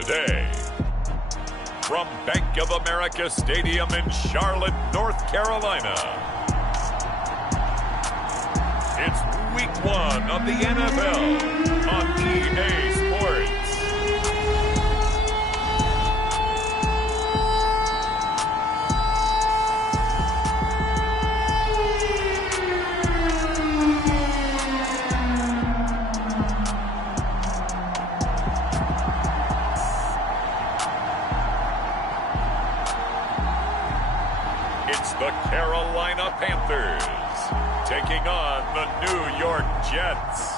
today. From Bank of America Stadium in Charlotte, North Carolina, it's Week 1 of the NFL on EA Sports. It's the Carolina Panthers taking on the New York Jets.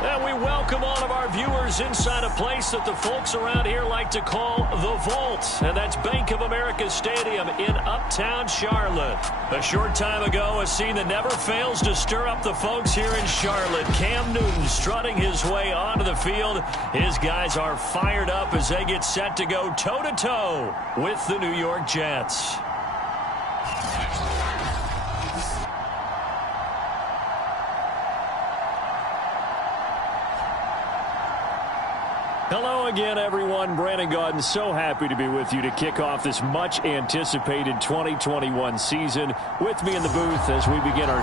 And we welcome all of our viewers inside a place that the folks around here like to call the Vault. And that's Bank of America Stadium in Uptown Charlotte. A short time ago, a scene that never fails to stir up the folks here in Charlotte. Cam Newton strutting his way onto the field. His guys are fired up as they get set to go toe-to-toe with the New York Jets. Hello again, everyone. Brandon Gaudin, so happy to be with you to kick off this much-anticipated 2021 season. With me in the booth as we begin our...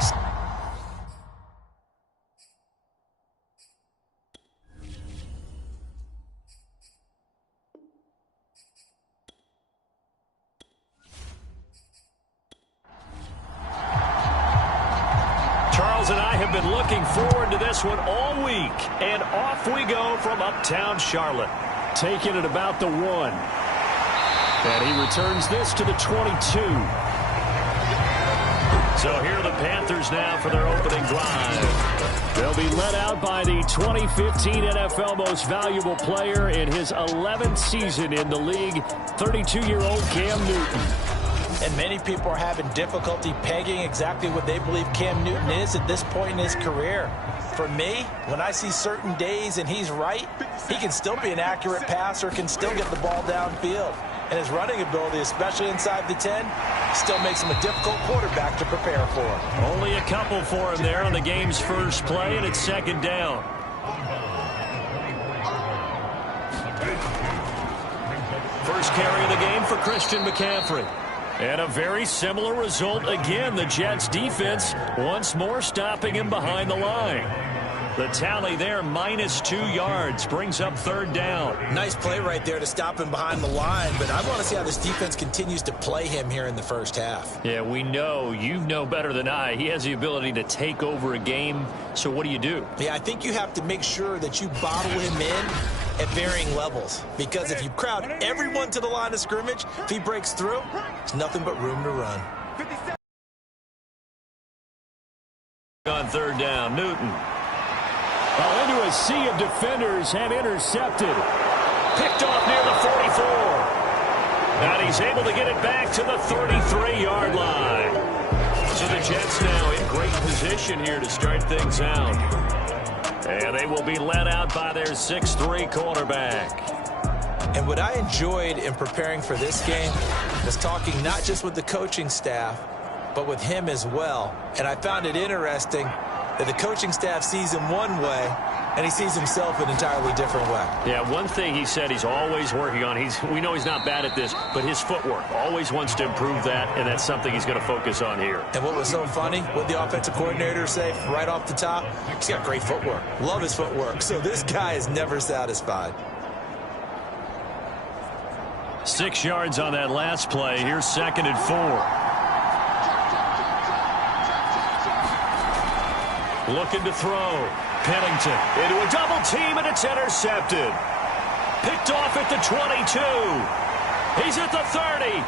Charles and I have been looking forward to this one all week, and off we go from Uptown Charlotte. Taking it about the 1. And he returns this to the 22. So here are the Panthers now for their opening drive. They'll be led out by the 2015 NFL Most Valuable Player in his 11th season in the league, 32-year-old Cam Newton. And many people are having difficulty pegging exactly what they believe Cam Newton is at this point in his career. For me, when I see certain days and he's right, he can still be an accurate passer, can still get the ball downfield. And his running ability, especially inside the 10, still makes him a difficult quarterback to prepare for. Only a couple for him there on the game's first play, and it's second down. First carry of the game for Christian McCaffrey. And a very similar result again. The Jets defense once more stopping him behind the line. The tally there, -2 yards, brings up third down. Nice play right there to stop him behind the line, but I want to see how this defense continues to play him here in the first half. Yeah, we know, you know better than I, he has the ability to take over a game. So what do you do? Yeah, I think you have to make sure that you bottle him in at varying levels, because if you crowd everyone to the line of scrimmage, if he breaks through, there's nothing but room to run. On third down, Newton. Well, into a sea of defenders and intercepted. Picked off near the 44. And he's able to get it back to the 33-yard line. So the Jets now in great position here to start things out. And they will be led out by their 6'3" quarterback. And what I enjoyed in preparing for this game was talking not just with the coaching staff, but with him as well. And I found it interesting that the coaching staff sees him one way, and he sees himself an entirely different way. Yeah, one thing he said he's always working on, we know he's not bad at this, but his footwork, always wants to improve that, and that's something he's going to focus on here. And what was so funny, what the offensive coordinator say right off the top, he's got great footwork. Love his footwork. So this guy is never satisfied. 6 yards on that last play. Here's 2nd and 4. Looking to throw. Pennington into a double team, and it's intercepted. Picked off at the 22. He's at the 30.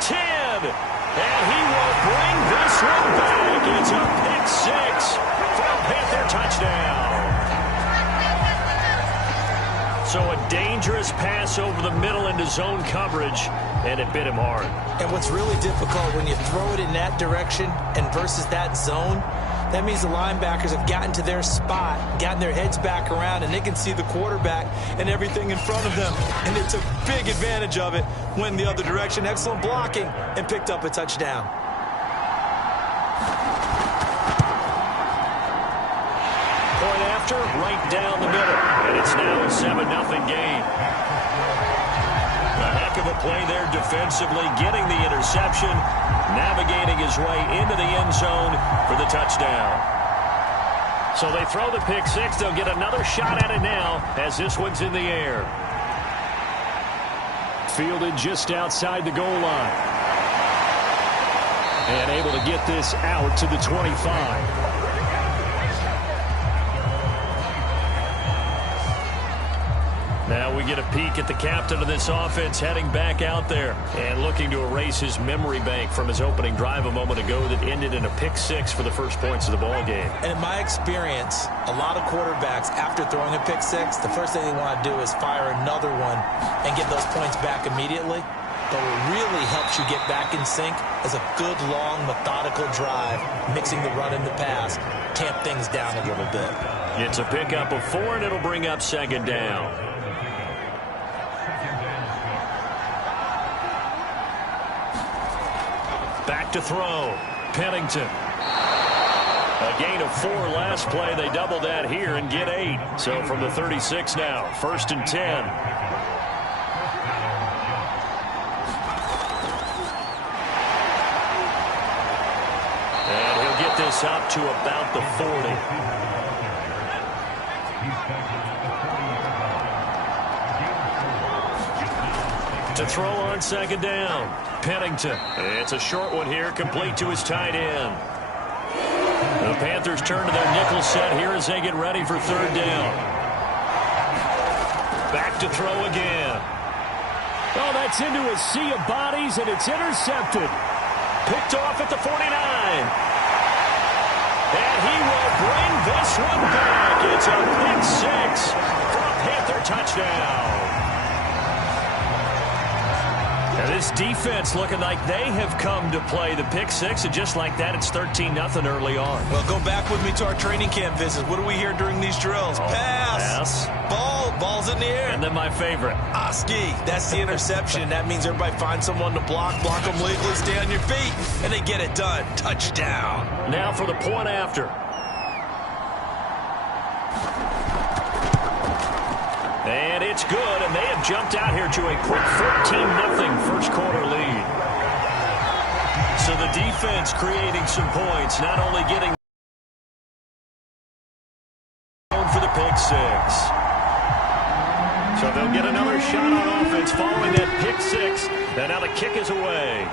10. And he will bring this one back. It's a pick 6 for a Panther touchdown. So a dangerous pass over the middle into zone coverage, and it bit him hard. And what's really difficult when you throw it in that direction and versus that zone, that means the linebackers have gotten to their spot, gotten their heads back around, and they can see the quarterback and everything in front of them. And they took big advantage of it, went the other direction. Excellent blocking, and picked up a touchdown. Point after, right down the middle. And it's now a 7-0 game. A heck of a play there defensively, getting the interception, navigating his way into the end zone for the touchdown. So they throw the pick six. They'll get another shot at it now as this one's in the air. Fielded just outside the goal line. And able to get this out to the 25. Now we get a peek at the captain of this offense heading back out there and looking to erase his memory bank from his opening drive a moment ago that ended in a pick six for the first points of the ball game. And in my experience, a lot of quarterbacks, after throwing a pick six, the first thing they want to do is fire another one and get those points back immediately. But what really helps you get back in sync is a good, long, methodical drive, mixing the run and the pass, tamp things down a little bit. It's a pickup of 4, and it'll bring up second down. Back to throw. Pennington. A gain of 4 last play. They double that here and get 8. So from the 36 now, 1st and 10. And he'll get this up to about the 40. To throw on second down. Pennington. It's a short one here, complete to his tight end. The Panthers turn to their nickel set here as they get ready for third down. Back to throw again. Oh, that's into a sea of bodies, and it's intercepted. Picked off at the 49. And he will bring this one back. It's a pick six for a Panther touchdown. Now this defense looking like they have come to play the pick six, and just like that, it's 13-0 early on. Well, go back with me to our training camp visit. What do we hear during these drills? Pass. Ball's in the air. And then my favorite. Oski. That's the interception. That means everybody finds someone to block them legally, stay on your feet, and they get it done. Touchdown. Now for the point after. And it's good, and they have jumped out here to a quick 14-0 first quarter lead. So the defense creating some points, not only getting for the pick six. So they'll get another shot on offense following that pick six, and now the kick is away.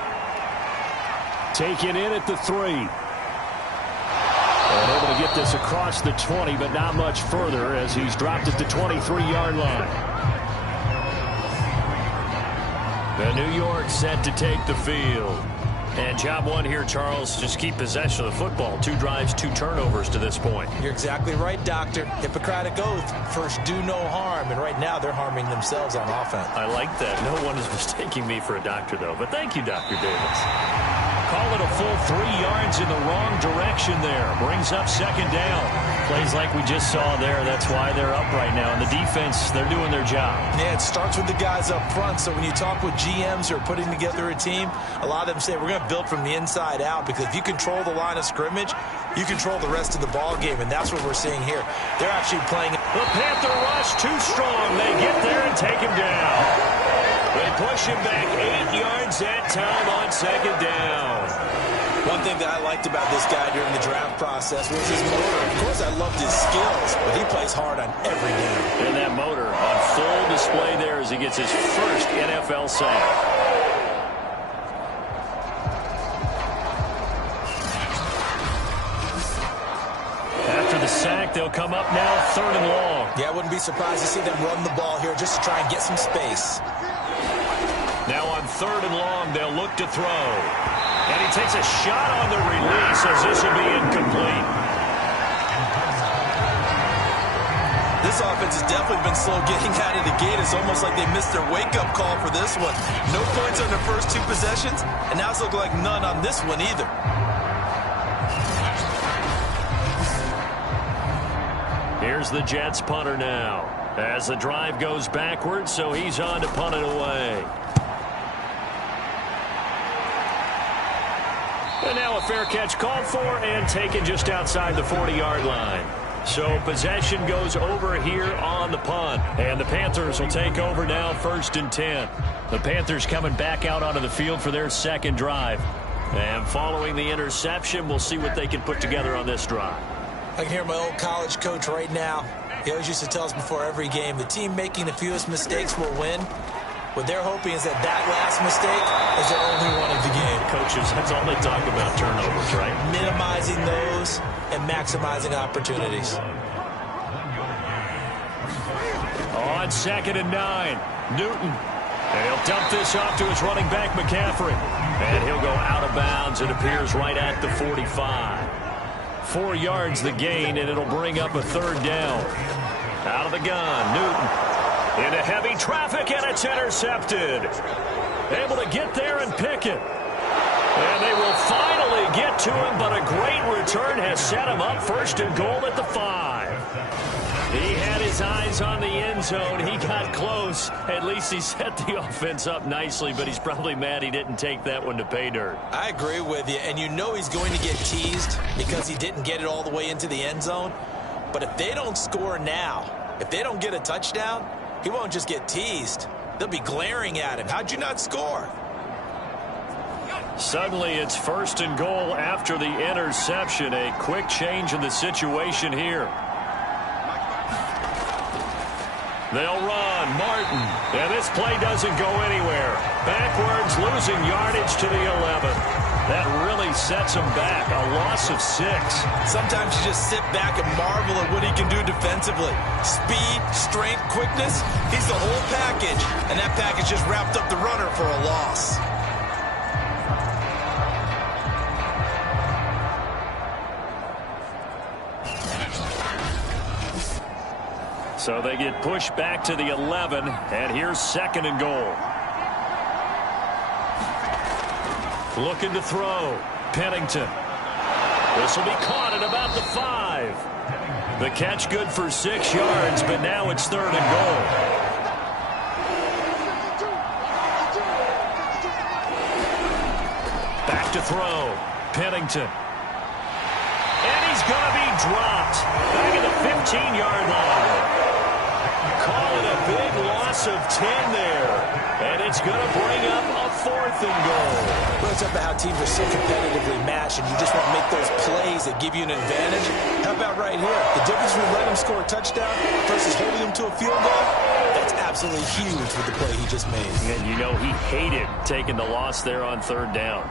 Taken in at the 3. And able to get this across the 20, but not much further as he's dropped at the 23-yard line. The New York set to take the field. And job one here, Charles, just keep possession of the football. 2 drives, 2 turnovers to this point. You're exactly right, Doctor. Hippocratic oath. First, do no harm. And right now, they're harming themselves on offense. I like that. No one is mistaking me for a doctor, though. But thank you, Dr. Davis. Call it a full 3 yards in the wrong direction there. Brings up second down. Plays like we just saw there. That's why they're up right now. And the defense, they're doing their job. Yeah, it starts with the guys up front. So when you talk with GMs who are putting together a team, a lot of them say, we're going to build from the inside out, because if you control the line of scrimmage, you control the rest of the ball game, and that's what we're seeing here. They're actually playing. The Panther rush too strong. They get there and take him down. They push him back 8 yards that time on second down. One thing that I liked about this guy during the draft process was his motor. Of course, I loved his skills, but he plays hard on every down. And that motor on full display there as he gets his first NFL sack. After the sack, they'll come up now, 3rd and long. Yeah, I wouldn't be surprised to see them run the ball here just to try and get some space. Now on 3rd and long, they'll look to throw. And he takes a shot on the release as this will be incomplete. This offense has definitely been slow getting out of the gate. It's almost like they missed their wake-up call for this one. No points on their first 2 possessions, and now it's looking like none on this one either. Here's the Jets punter now as the drive goes backwards, so he's on to punt it away. And now a fair catch called for and taken just outside the 40-yard line. So possession goes over here on the punt. And the Panthers will take over now, 1st and 10. The Panthers coming back out onto the field for their second drive. And following the interception, we'll see what they can put together on this drive. I can hear my old college coach right now. He always used to tell us before every game, the team making the fewest mistakes will win. What they're hoping is that last mistake is their only one of the game. Coaches, that's all they talk about, turnovers, right? Minimizing those and maximizing opportunities. On 2nd and 9, Newton. And he'll dump this off to his running back, McCaffrey. And he'll go out of bounds, it appears, right at the 45. 4 yards the gain, and it'll bring up a 3rd down. Out of the gun, Newton. Into heavy traffic, and it's intercepted. Able to get there and pick it. And they will finally get to him, but a great return has set him up 1st and goal at the 5. He had his eyes on the end zone. He got close. At least he set the offense up nicely, but he's probably mad he didn't take that one to pay dirt. I agree with you, and you know he's going to get teased because he didn't get it all the way into the end zone. But if they don't score now, if they don't get a touchdown, he won't just get teased. They'll be glaring at him. How'd you not score? Suddenly it's 1st and goal after the interception. A quick change in the situation here. They'll run. Martin. And this play doesn't go anywhere. Backwards, losing yardage to the 11. That really sets him back. A loss of 6. Sometimes you just sit back and marvel at what he can do defensively. Speed, strength, quickness. He's the whole package. And that package just wrapped up the runner for a loss. So they get pushed back to the 11, and here's 2nd and goal. Looking to throw. Pennington. This will be caught at about the 5. The catch good for 6 yards, but now it's 3rd and goal. Back to throw. Pennington. And he's going to be dropped. Back at the 15-yard line. Call it a big loss of 10 there. And it's going to bring up a 4th and goal. Well, it's about how teams are so competitively matched, and you just want to make those plays that give you an advantage. How about right here? The difference between letting him score a touchdown versus holding him to a field goal, that's absolutely huge with the play he just made. And you know he hated taking the loss there on 3rd down.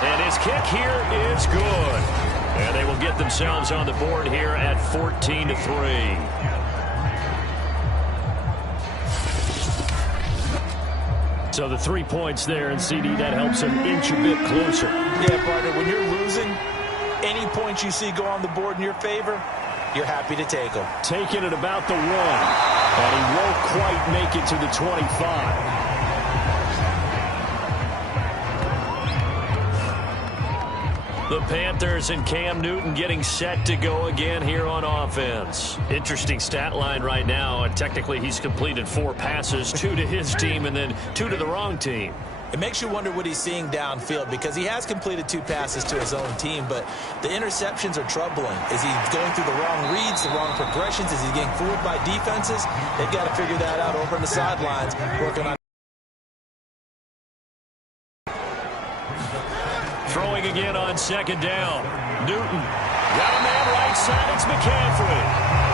And his kick here is good. And they will get themselves on the board here at 14-3. So the 3 points there, and CD, that helps them inch a bit closer. Yeah, partner, when you're losing, any points you see go on the board in your favor, you're happy to take them. Taking it about the 1. And he won't quite make it to the 25. The Panthers and Cam Newton getting set to go again here on offense. Interesting stat line right now. And technically, he's completed 4 passes, 2 to his team and then 2 to the wrong team. It makes you wonder what he's seeing downfield because he has completed 2 passes to his own team, but the interceptions are troubling. Is he going through the wrong reads, the wrong progressions? Is he getting fooled by defenses? They've got to figure that out over on the sidelines, working on. Throwing again on 2nd down. Newton. Got a man right side. It's McCaffrey.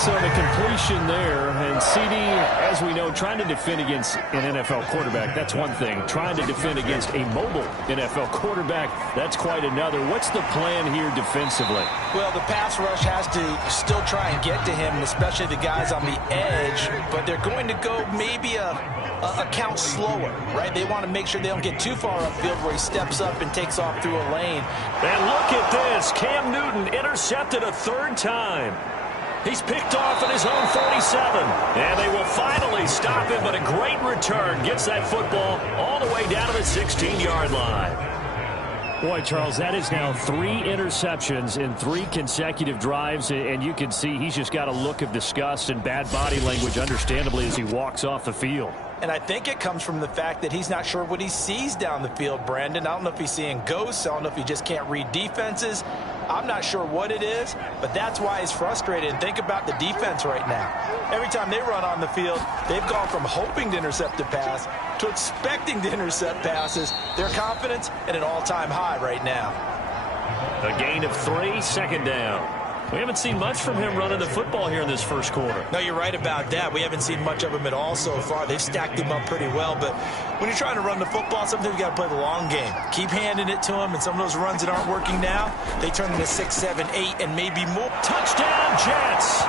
So the completion there, and CD, as we know, trying to defend against an NFL quarterback, that's one thing. Trying to defend against a mobile NFL quarterback, that's quite another. What's the plan here defensively? Well, the pass rush has to still try and get to him, especially the guys on the edge, but they're going to go maybe a count slower, right? They want to make sure they don't get too far upfield where he steps up and takes off through a lane. And look at this. Cam Newton intercepted a 3rd time. He's picked off at his own 47. And they will finally stop him, but a great return. Gets that football all the way down to the 16-yard line. Boy, Charles, that is now 3 interceptions in 3 consecutive drives, and you can see he's just got a look of disgust and bad body language, understandably, as he walks off the field. And I think it comes from the fact that he's not sure what he sees down the field, Brandon. I don't know if he's seeing ghosts. I don't know if he just can't read defenses. I'm not sure what it is, but that's why he's frustrated. And think about the defense right now. Every time they run on the field, they've gone from hoping to intercept a pass to expecting to intercept passes. Their confidence at an all-time high right now. A gain of 3, second down. We haven't seen much from him running the football here in this first quarter. No, you're right about that. We haven't seen much of him at all so far. They've stacked him up pretty well. But when you're trying to run the football, sometimes you got to play the long game. Keep handing it to him, and some of those runs that aren't working now, they turn into 6, 7, 8, and maybe more. Touchdown, Jets!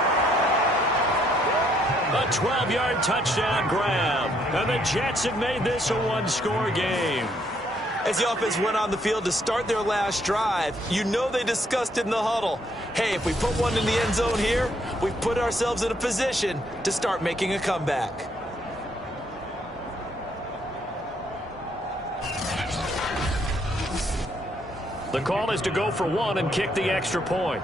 A 12-yard touchdown grab. And the Jets have made this a one-score game. As the offense went on the field to start their last drive, you know they discussed it in the huddle. Hey, if we put one in the end zone here, we've put ourselves in a position to start making a comeback. The call is to go for 1 and kick the extra point.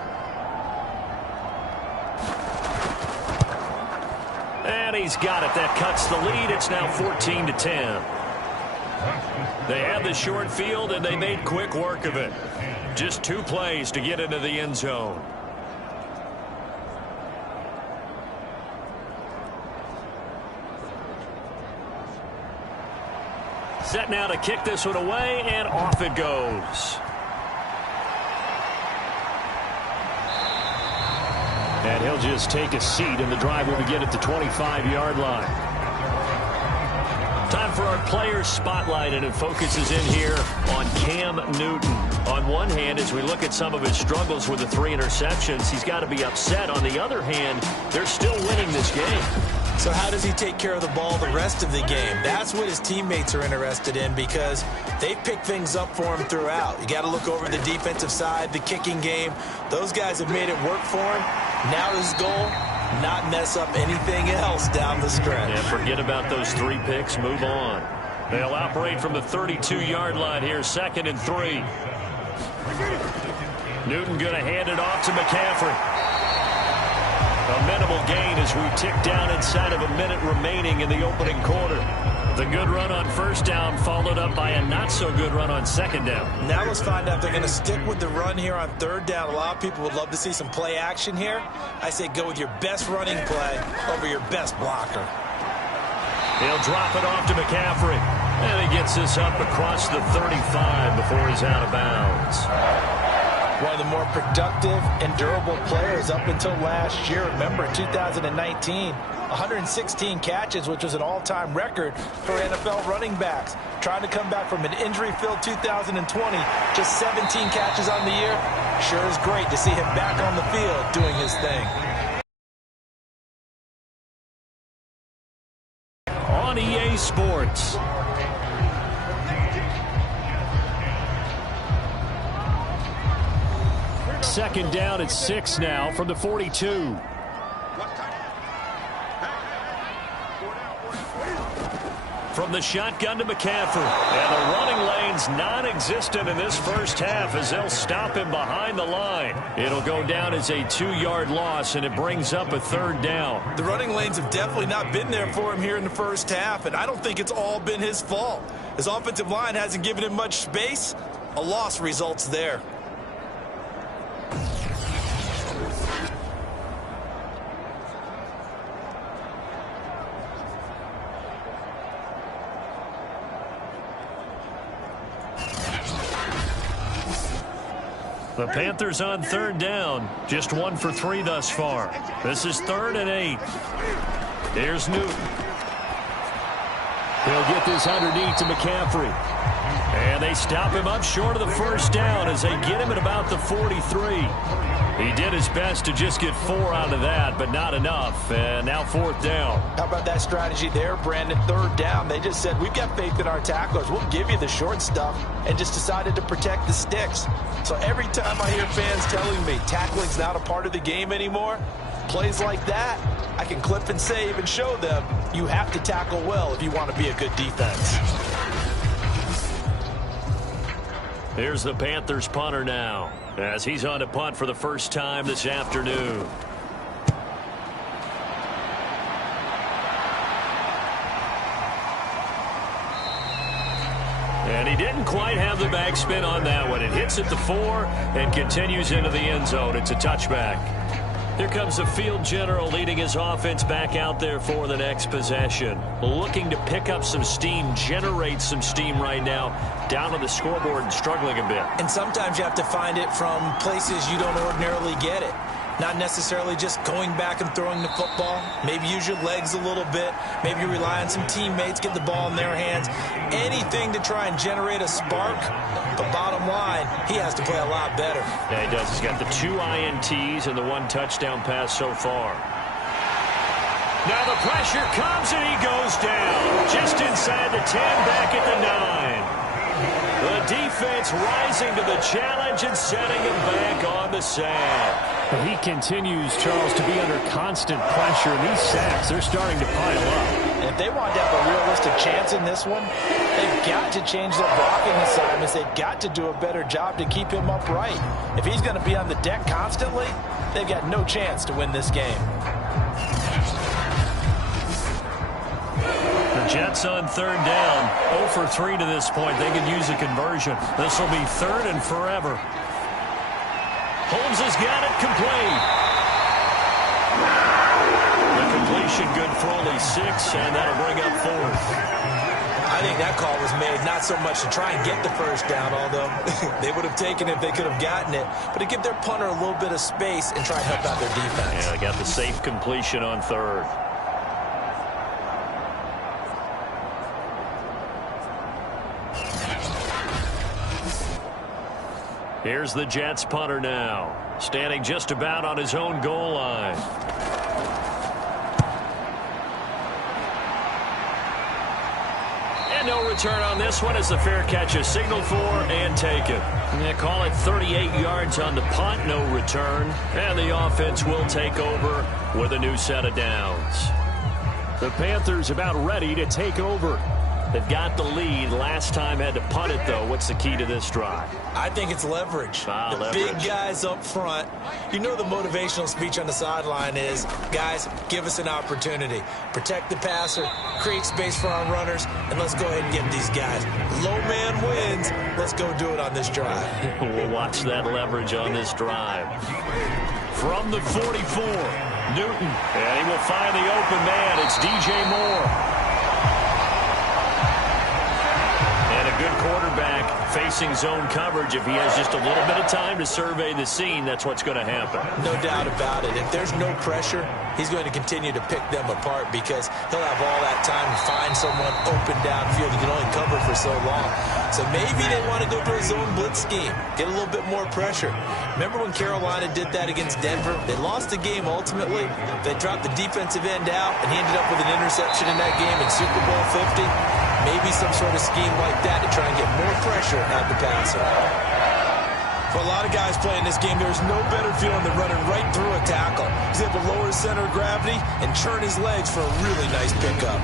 And he's got it. That cuts the lead. It's now 14-10. They had the short field, and they made quick work of it. Just 2 plays to get into the end zone. Set now to kick this one away, and off it goes. And he'll just take a seat, and the drive will begin at the 25-yard line. Time for our players spotlight, and it focuses in here on Cam Newton. On one hand, as we look at some of his struggles with the 3 interceptions, he's got to be upset. On the other hand, they're still winning this game. So how does he take care of the ball the rest of the game? That's what his teammates are interested in, because they pick things up for him throughout. You got to look over the defensive side, the kicking game. Those guys have made it work for him. Now his goal, not mess up anything else down the stretch. Yeah, forget about those 3 picks. Move on. They'll operate from the 32-yard line here, 2nd and 3. Newton going to hand it off to McCaffrey. A minimal gain as we tick down inside of a minute remaining in the opening quarter. The good run on first down followed up by a not-so-good run on second down. Now let's find out if they're going to stick with the run here on third down. A lot of people would love to see some play action here. I say go with your best running play over your best blocker. He'll drop it off to McCaffrey. And he gets this up across the 35 before he's out of bounds. One of the more productive and durable players up until last year. Remember, in 2019, 116 catches, which was an all-time record for NFL running backs. Trying to come back from an injury-filled 2020, just 17 catches on the year. Sure is great to see him back on the field doing his thing. On EA Sports. Second down at 6 now from the 42. From the shotgun to McCaffrey. And the running lane's non-existent in this first half as they'll stop him behind the line. It'll go down as a 2-yard loss, and it brings up a third down. The running lanes have definitely not been there for him here in the first half, and I don't think it's all been his fault. His offensive line hasn't given him much space. A loss results there. The Panthers on third down. Just 1 for 3 thus far. This is 3rd and 8. Here's Newton. He'll get this underneath to McCaffrey. And they stop him up short of the first down as they get him at about the 43. He did his best to just get 4 out of that, but not enough. And now 4th down. How about that strategy there, Brandon? 3rd down. They just said, we've got faith in our tacklers. We'll give you the short stuff, and just decided to protect the sticks. So every time I hear fans telling me tackling's not a part of the game anymore, plays like that, I can clip and save and show them you have to tackle well if you want to be a good defense. Here's the Panthers punter now, as he's on to punt for the first time this afternoon. quite have the backspin on that one. It hits at the 4 and continues into the end zone. It's a touchback. Here comes the field general leading his offense back out there for the next possession. Looking to pick up some steam, generate some steam right now. Down on the scoreboard and struggling a bit. And sometimes you have to find it from places you don't ordinarily get it. Not necessarily just going back and throwing the football. Maybe use your legs a little bit. Maybe rely on some teammates, get the ball in their hands. Anything to try and generate a spark. But bottom line, he has to play a lot better. Yeah, he does. He's got the 2 INTs and the 1 touchdown pass so far. Now the pressure comes and he goes down. Just inside the 10, back at the 9. The defense rising to the challenge and setting him back on the sack. He continues, Charles, to be under constant pressure. And these sacks, they're starting to pile up. And if they want to have a realistic chance in this one, they've got to change their blocking assignments. They've got to do a better job to keep him upright. If he's going to be on the deck constantly, they've got no chance to win this game. The Jets on 3rd down. 0 for 3 to this point. They could use a conversion. This will be 3rd and forever. Holmes has got it complete. The completion good for only 6, and that'll bring up 4th. I think that call was made not so much to try and get the first down, although they would have taken it if they could have gotten it, but to give their punter a little bit of space and try and help out their defense. Yeah, they got the safe completion on 3rd. Here's the Jets punter now, standing just about on his own goal line. And no return on this one as the fair catch is signaled for and taken. They call it 38 yards on the punt, no return. And the offense will take over with a new set of downs. The Panthers about ready to take over. They've got the lead. Last time had to punt it, though. What's the key to this drive? I think it's leverage. The big guys up front. You know the motivational speech on the sideline is, guys, give us an opportunity. Protect the passer, create space for our runners, and let's go ahead and get these guys. Low man wins. Let's go do it on this drive. We'll watch that leverage on this drive. From the 44, Newton. And he will find the open man. It's DJ Moore. Good quarterback facing zone coverage. If he has just a little bit of time to survey the scene, that's what's going to happen. No doubt about it. If there's no pressure, he's going to continue to pick them apart because he'll have all that time to find someone open downfield. He can only cover for so long. So maybe they want to go to a zone blitz scheme, get a little bit more pressure. Remember when Carolina did that against Denver? They lost the game ultimately. They dropped the defensive end out, and he ended up with an interception in that game in Super Bowl 50. Maybe some sort of scheme like that to try and get more pressure at the passer. For a lot of guys playing this game, there's no better feeling than running right through a tackle. He's able to lower his center of gravity and churn his legs for a really nice pickup.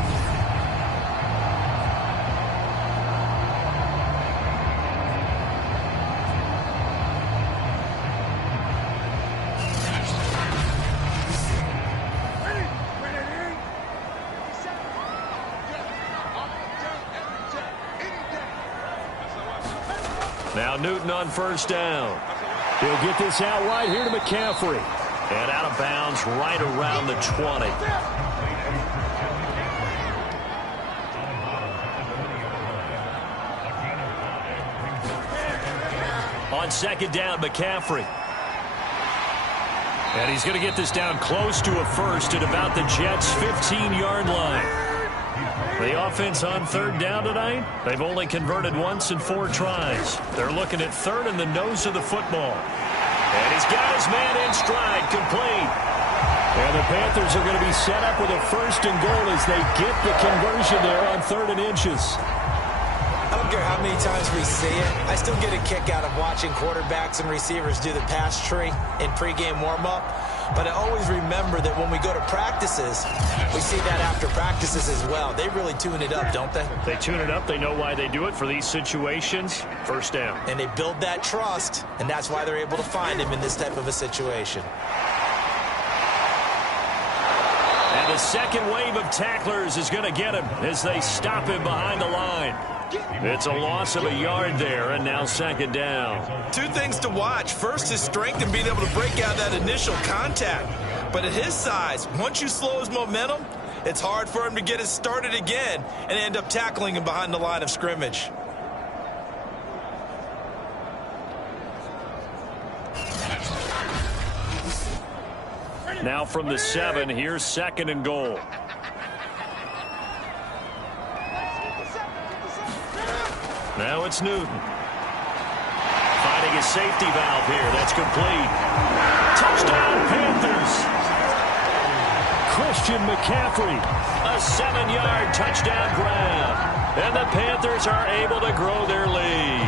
Now Newton on 1st down. He'll get this out wide here to McCaffrey. And out of bounds right around the 20. On 2nd down, McCaffrey. And he's going to get this down close to a first at about the Jets' 15-yard line. The offense on 3rd down tonight, they've only converted once in 4 tries. They're looking at 3rd in the nose of the football. And he's got his man in stride, complete. And the Panthers are going to be set up with a 1st and goal as they get the conversion there on 3rd and inches. I don't care how many times we see it. I still get a kick out of watching quarterbacks and receivers do the pass tree in pregame warm-up. But I always remember that when we go to practices, we see that after practices as well. They really tune it up, don't they? They tune it up. They know why they do it for these situations. 1st down. And they build that trust, and that's why they're able to find him in this type of a situation. And the second wave of tacklers is going to get him as they stop him behind the line. It's a loss of a yard there, and now second down. Two things to watch. First, his strength in being able to break out that initial contact. But at his size, once you slow his momentum, it's hard for him to get it started again and end up tackling him behind the line of scrimmage. Now from the 7, here's second and goal. Now it's Newton. Finding a safety valve here. That's complete. Touchdown, Panthers. Christian McCaffrey. A 7-yard touchdown grab. And the Panthers are able to grow their lead.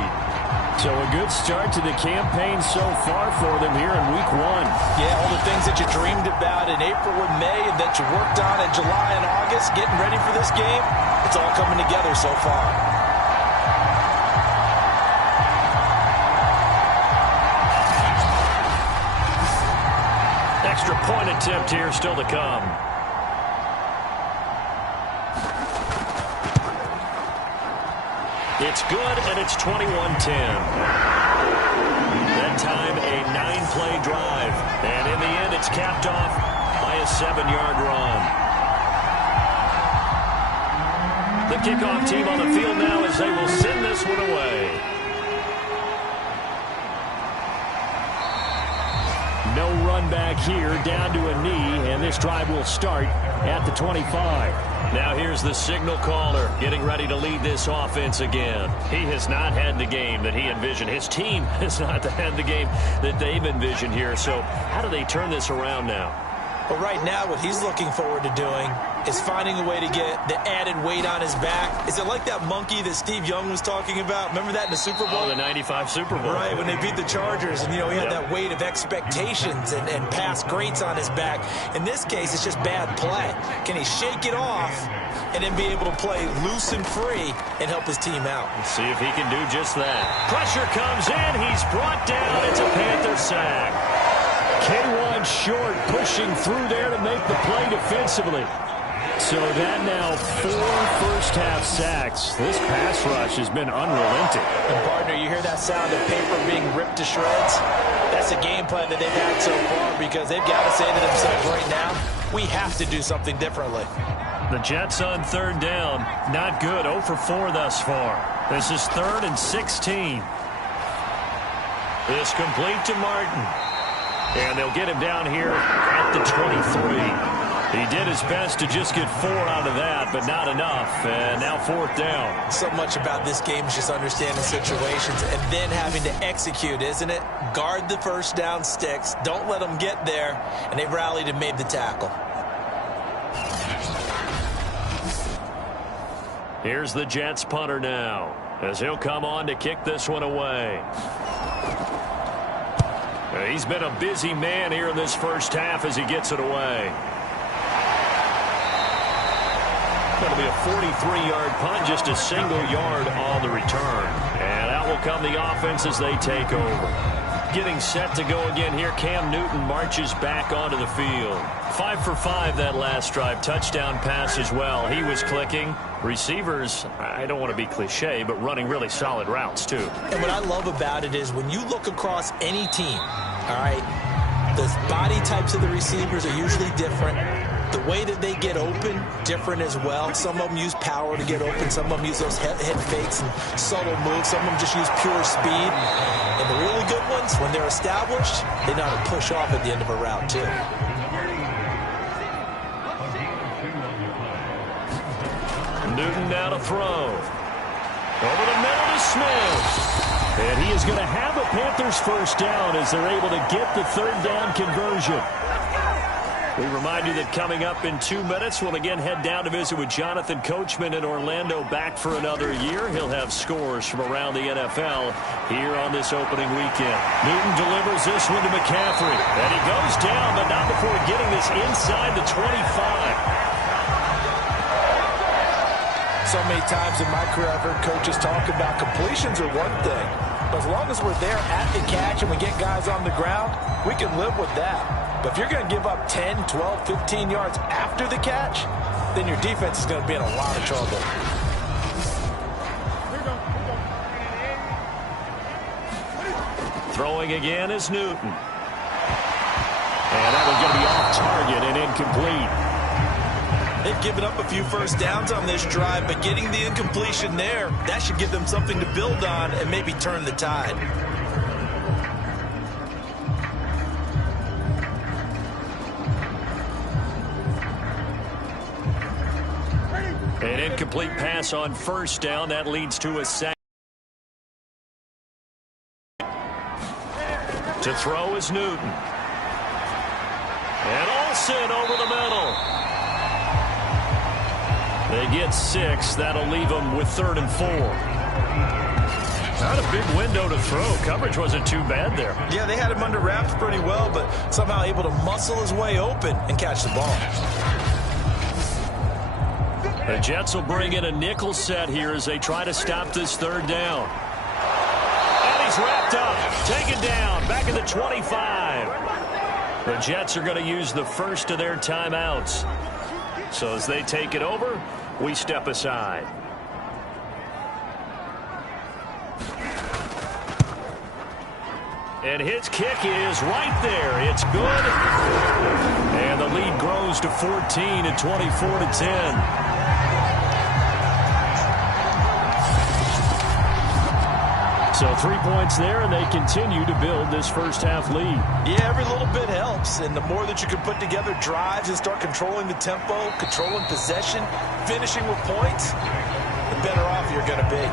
So a good start to the campaign so far for them here in week 1. Yeah, all the things that you dreamed about in April and May and that you worked on in July and August, getting ready for this game, it's all coming together so far. Extra point attempt here still to come. It's good, and it's 21-10. That time, a 9-play drive. And in the end, it's capped off by a 7-yard run. The kickoff team on the field now as they will send this one away. No run back here, down to a knee, and this drive will start at the 25. Now here's the signal caller getting ready to lead this offense again. He has not had the game that he envisioned. His team has not had the game that they've envisioned here. So how do they turn this around now? Well, right now what he's looking forward to doing is finding a way to get the added weight on his back. Is it like that monkey that Steve Young was talking about? Remember that in the Super Bowl? Oh, the 95 Super Bowl. Right, when they beat the Chargers, and, he had that weight of expectations and past greats on his back. In this case, it's just bad play. Can he shake it off and then be able to play loose and free and help his team out? Let's see if he can do just that. Pressure comes in. He's brought down. It's a Panther sack. K1 short, pushing through there to make the play defensively. So that now 4 first-half sacks. This pass rush has been unrelenting. And, partner, you hear that sound of paper being ripped to shreds? That's a game plan that they've had so far because they've got to say to themselves right now, we have to do something differently. The Jets on third down. Not good. 0 for 4 thus far. This is 3rd and 16. This complete to Martin. And they'll get him down here at the 23. He did his best to just get 4 out of that, but not enough. And now 4th down. So much about this game is just understanding situations and then having to execute, isn't it? Guard the first down sticks. Don't let them get there. And they've rallied and made the tackle. Here's the Jets punter now, as he'll come on to kick this one away. He's been a busy man here in this first half as he gets it away. Going to be a 43-yard punt, just a single yard on the return. And out will come the offense as they take over. Getting set to go again here. Cam Newton marches back onto the field. 5 for 5 that last drive. Touchdown pass as well. He was clicking. Receivers, I don't want to be cliche, but running really solid routes too. And what I love about it is when you look across any team, all right, the body types of the receivers are usually different. The way that they get open, different as well. Some of them use power to get open. Some of them use those head fakes and subtle moves. Some of them just use pure speed. And the really good ones, when they're established, they know how to push off at the end of a route too. Newton now to throw. Over the middle to Smith. And he is going to have a Panthers first down as they're able to get the 3rd down conversion. We remind you that coming up in 2 minutes, we'll again head down to visit with Jonathan Coachman in Orlando, back for another year. He'll have scores from around the NFL here on this opening weekend. Newton delivers this one to McCaffrey. And he goes down, but not before getting this inside the 25. So many times in my career, I've heard coaches talk about completions are one thing. But as long as we're there at the catch and we get guys on the ground, we can live with that. But if you're going to give up 10, 12, 15 yards after the catch, then your defense is going to be in a lot of trouble. Throwing again is Newton. And that one's going to be off target and incomplete. They've given up a few first downs on this drive, but getting the incompletion there, that should give them something to build on and maybe turn the tide. An incomplete pass on first down. That leads to a sack. To throw is Newton. And Olsen over the middle. They get 6. That'll leave them with 3rd and 4. Not a big window to throw. Coverage wasn't too bad there. Yeah, they had him under wraps pretty well, but somehow able to muscle his way open and catch the ball. The Jets will bring in a nickel set here as they try to stop this 3rd down. And he's wrapped up. Taken down. Back at the 25. The Jets are going to use the first of their timeouts. So as they take it over, we step aside. And his kick is right there. It's good. And the lead grows to 14 at 24-10. So 3 points there, and they continue to build this first half lead. Yeah, every little bit helps, and the more that you can put together drives and start controlling the tempo, controlling possession, finishing with points, the better off you're going to be.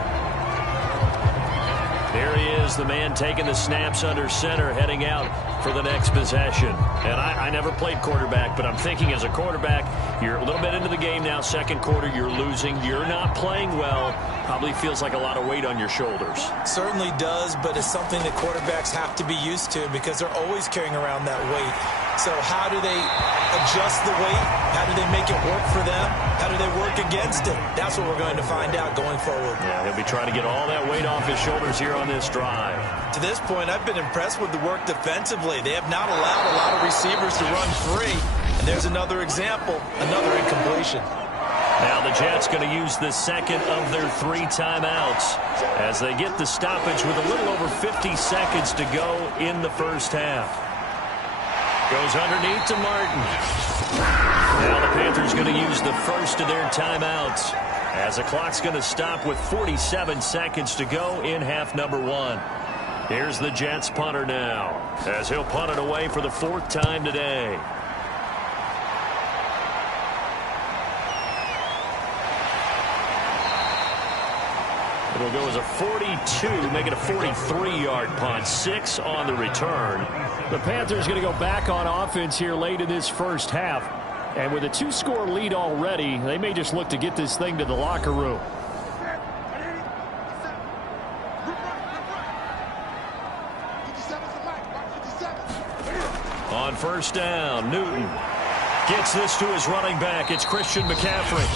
There he is, the man taking the snaps under center, heading out for the next possession. And I never played quarterback, but I'm thinking as a quarterback, you're a little bit into the game now. Second quarter, you're losing. You're not playing well. Probably feels like a lot of weight on your shoulders. Certainly does, but it's something that quarterbacks have to be used to because they're always carrying around that weight. So how do they adjust the weight? How do they make it work for them? How do they work against it? That's what we're going to find out going forward. Yeah, he'll be trying to get all that weight off his shoulders here on this drive. To this point, I've been impressed with the work defensively. They have not allowed a lot of receivers to run free. And there's another example, another incompletion. Now the Jets going to use the second of their 3 timeouts as they get the stoppage with a little over 50 seconds to go in the first half. Goes underneath to Martin. Now the Panthers going to use the first of their timeouts as the clock's going to stop with 47 seconds to go in half number 1. Here's the Jets punter now as he'll punt it away for the 4th time today. It'll go as a 42, make it a 43-yard punt. 6 on the return. The Panthers going to go back on offense here late in this first half. And with a 2-score lead already, they may just look to get this thing to the locker room. On first down, Newton gets this to his running back. It's Christian McCaffrey.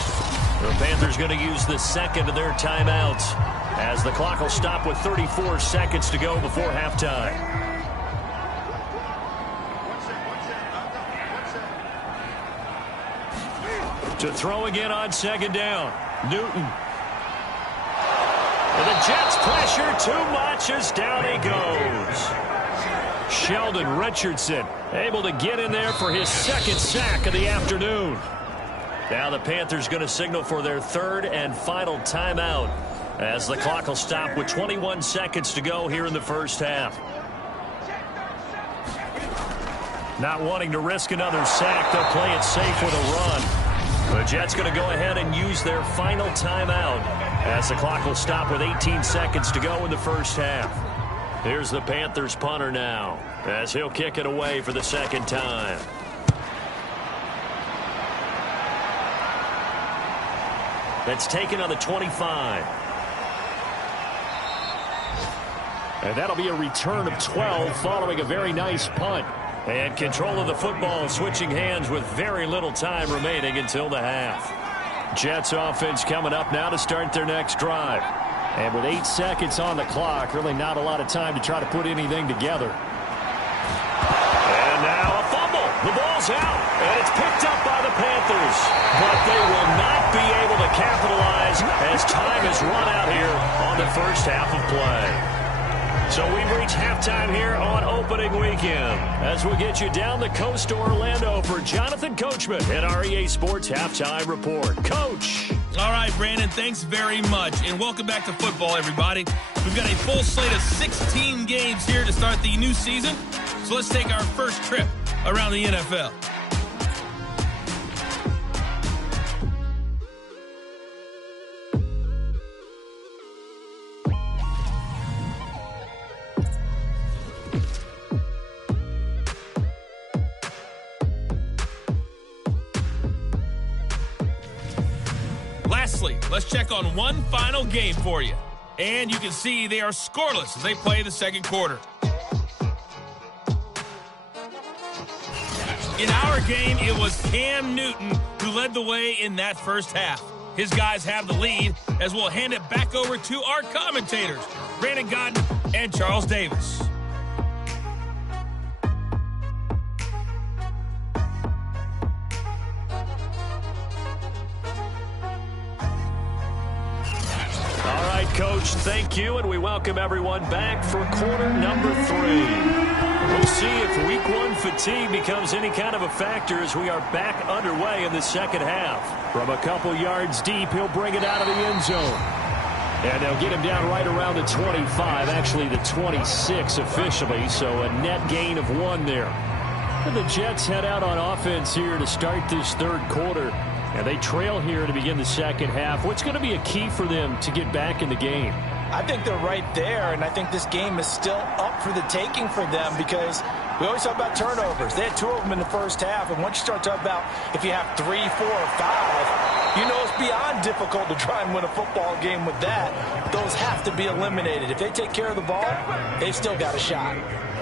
The Panthers going to use the second of their timeouts as the clock will stop with 34 seconds to go before halftime. To throw again on second down, Newton. And the Jets pressure too much as down he goes. Sheldon Richardson able to get in there for his 2nd sack of the afternoon. Now the Panthers going to signal for their 3rd and final timeout as the clock will stop with 21 seconds to go here in the first half. Not wanting to risk another sack, they'll play it safe with a run. The Jets going to go ahead and use their final timeout as the clock will stop with 18 seconds to go in the first half. Here's the Panthers punter now as he'll kick it away for the 2nd time. That's taken on the 25. And that'll be a return of 12 following a very nice punt. And control of the football switching hands with very little time remaining until the half. Jets offense coming up now to start their next drive. And with 8 seconds on the clock, really not a lot of time to try to put anything together. And now a fumble. The ball's out, and it's picked up by the Panthers. But they will not be able to capitalize as time has run out here on the first half of play. So we've reached halftime here on opening weekend as we get you down the coast to Orlando for Jonathan Coachman at our EA Sports Halftime Report. Coach. All right, Brandon, thanks very much. And welcome back to football, everybody. We've got a full slate of 16 games here to start the new season. So let's take our first trip around the NFL. Lastly, let's check on one final game for you. And you can see they are scoreless as they play the second quarter. In our game, it was Cam Newton who led the way in that first half. His guys have the lead as we'll hand it back over to our commentators, Brandon Godden and Charles Davis. Coach, thank you, and we welcome everyone back for quarter number 3. We'll see if week 1 fatigue becomes any kind of a factor as we are back underway in the second half. From a couple yards deep, he'll bring it out of the end zone. And they'll get him down right around the 25, actually the 26 officially, so a net gain of 1 there. And the Jets head out on offense here to start this third quarter. And they trail here to begin the second half. What's going to be a key for them to get back in the game? I think they're right there, and I think this game is still up for the taking for them because we always talk about turnovers. They had 2 of them in the first half, and once you start talking about if you have 3, 4, or 5, you know it's beyond difficult to try and win a football game with that. Those have to be eliminated. If they take care of the ball, they've still got a shot.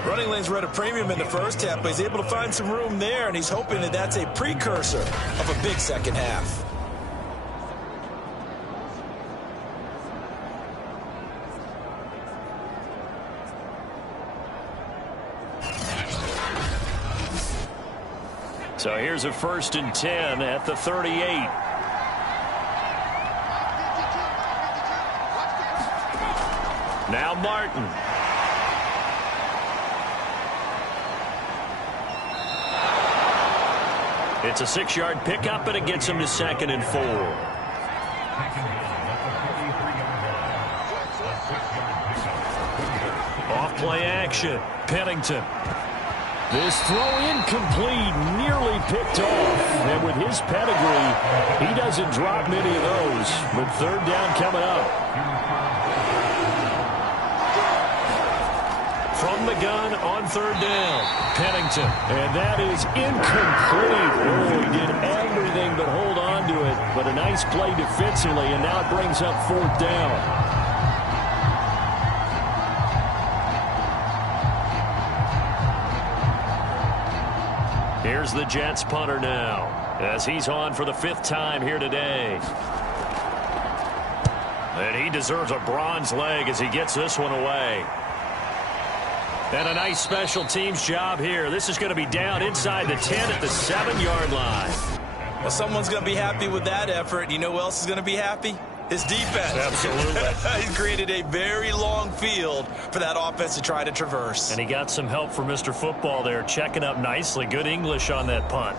Running lanes were at a premium in the first half, but he's able to find some room there, and he's hoping that that's a precursor of a big second half. So here's a 1st and 10 at the 38. Now Martin. It's a 6-yard pickup, and it gets him to 2nd and 4. Off play action. Pennington. This throw incomplete, nearly picked off. And with his pedigree, he doesn't drop many of those. But 3rd down coming up. From the gun on 3rd down. Pennington. And that is incomplete. Oh, he did everything but hold on to it. But a nice play defensively, and now it brings up 4th down. Here's the Jets punter now as he's on for the 5th time here today. And he deserves a bronze leg as he gets this one away. And a nice special teams job here. This is going to be down inside the 10 at the 7-yard line. Well, someone's going to be happy with that effort. You know who else is going to be happy? His defense. Absolutely. He created a very long field for that offense to try to traverse. And he got some help from Mr. Football there, checking up nicely. Good English on that punt.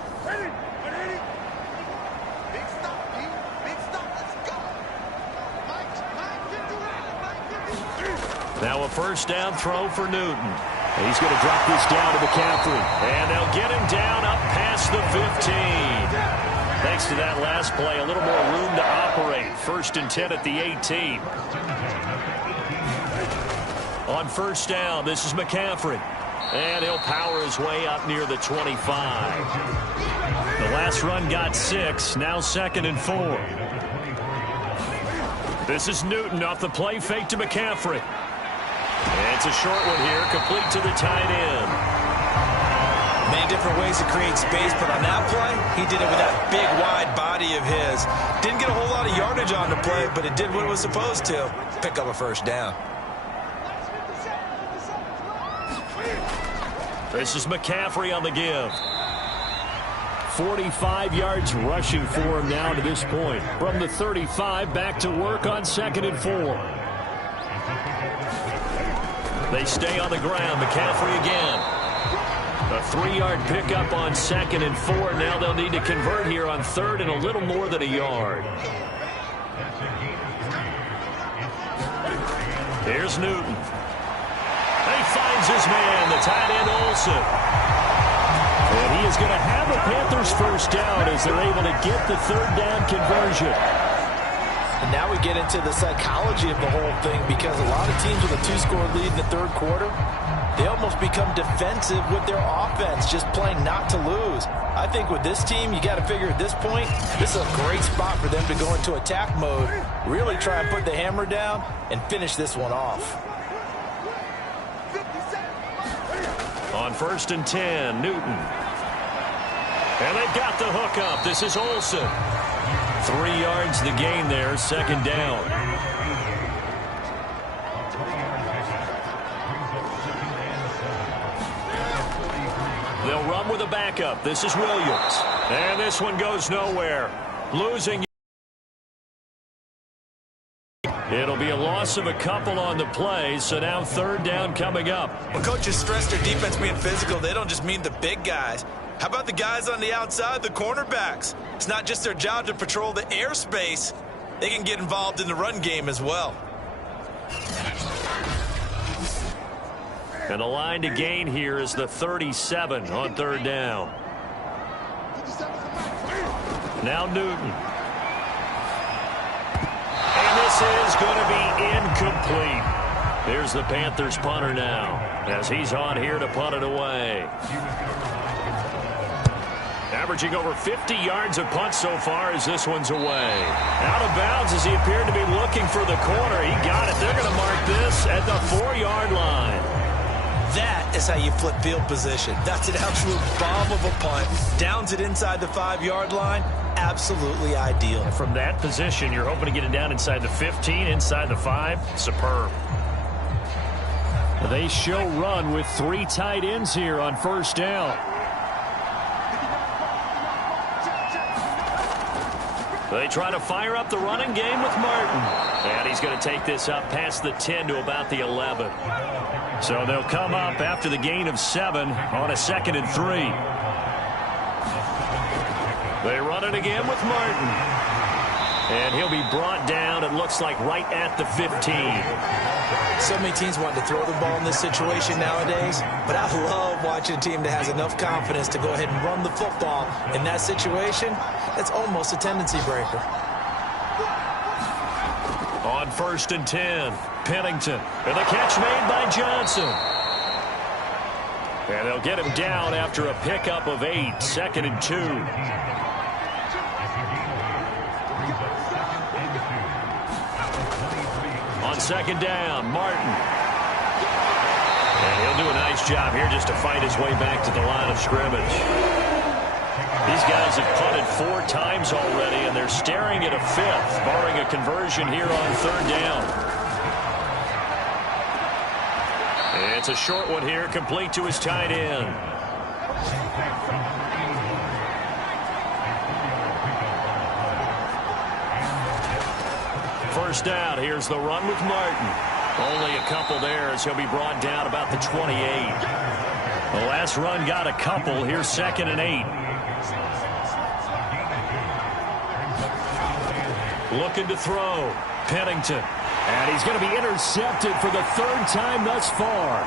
Now a 1st down throw for Newton. He's going to drop this down to McCaffrey. And they'll get him down up past the 15. Thanks to that last play, a little more room to operate. 1st and 10 at the 18. On 1st down, this is McCaffrey. And he'll power his way up near the 25. The last run got 6. Now 2nd and 4. This is Newton off the play fake to McCaffrey. And it's a short one here, complete to the tight end. Many different ways to create space, but on that play, he did it with that big, wide body of his. Didn't get a whole lot of yardage on the play, but it did what it was supposed to. Pick up a 1st down. This is McCaffrey on the give. 45 yards rushing for him now to this point. From the 35, back to work on 2nd and 4. They stay on the ground. McCaffrey again. A 3-yard pickup on 2nd and 4. Now they'll need to convert here on 3rd and a little more than a yard. Here's Newton. He finds his man, the tight end Olsen. And he is going to have a Panthers first down as they're able to get the 3rd down conversion. And now we get into the psychology of the whole thing, because a lot of teams with a 2-score lead in the 3rd quarter, they almost become defensive with their offense, just playing not to lose. I think with this team, you got to figure at this point, this is a great spot for them to go into attack mode, really try and put the hammer down and finish this one off. On 1st and 10, Newton. And they've got the hook up. This is Olsen. 3 yards the gain there, 2nd down. They'll run with a backup. This is Williams. And this one goes nowhere. Losing. It'll be a loss of a couple on the play, so now 3rd down coming up. When coaches stress their defense being physical, they don't just mean the big guys. How about the guys on the outside, the cornerbacks? It's not just their job to patrol the airspace. They can get involved in the run game as well. And the line to gain here is the 37 on 3rd down. Now Newton. And this is going to be incomplete. There's the Panthers punter now, as he's on here to punt it away. Averaging over 50 yards of punt so far as this one's away. Out of bounds as he appeared to be looking for the corner. He got it. They're going to mark this at the 4-yard line. That is how you flip field position. That's an absolute bomb of a punt. Downs it inside the 5-yard line. Absolutely ideal. From that position, you're hoping to get it down inside the 15, inside the 5. Superb. They show run with 3 tight ends here on 1st down. They try to fire up the running game with Martin. And he's going to take this up past the 10 to about the 11. So they'll come up after the gain of 7 on a 2nd and 3. They run it again with Martin. And he'll be brought down, it looks like, right at the 15. So many teams want to throw the ball in this situation nowadays, but I love watching a team that has enough confidence to go ahead and run the football. In that situation, it's almost a tendency breaker. On 1st and 10, Pennington. And the catch made by Johnson. And they'll get him down after a pickup of 8, 2nd and 2. On 2nd down, Martin. And he'll do a nice job here just to fight his way back to the line of scrimmage. These guys have punted 4 times already, and they're staring at a 5th, barring a conversion here on 3rd down. It's a short one here, complete to his tight end. First down, here's the run with Martin. Only a couple there as he'll be brought down about the 28. The last run got a couple. Here's 2nd and 8. Looking to throw. Pennington. And he's going to be intercepted for the 3rd time thus far.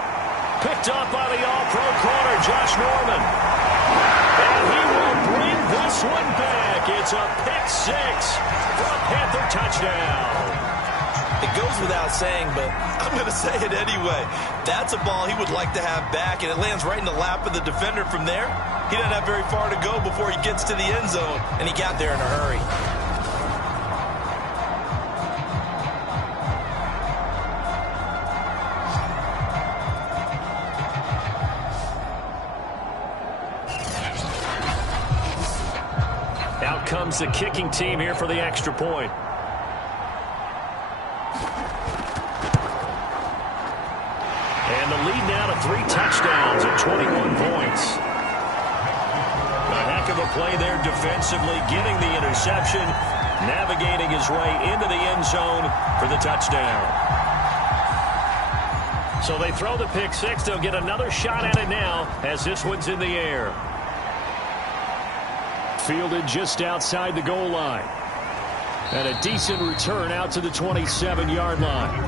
Picked up by the all-pro corner, Josh Norman. And he will bring this one back. It's a pick 6 for a Panther touchdown. It goes without saying, but I'm going to say it anyway. That's a ball he would like to have back, and it lands right in the lap of the defender from there. He doesn't have very far to go before he gets to the end zone, and he got there in a hurry. Out comes the kicking team here for the extra point. And the lead now to 3 touchdowns at 21 points. A heck of a play there defensively, getting the interception, navigating his way into the end zone for the touchdown. So they throw the pick six. They'll get another shot at it now as this one's in the air. Fielded just outside the goal line. And a decent return out to the 27-yard line.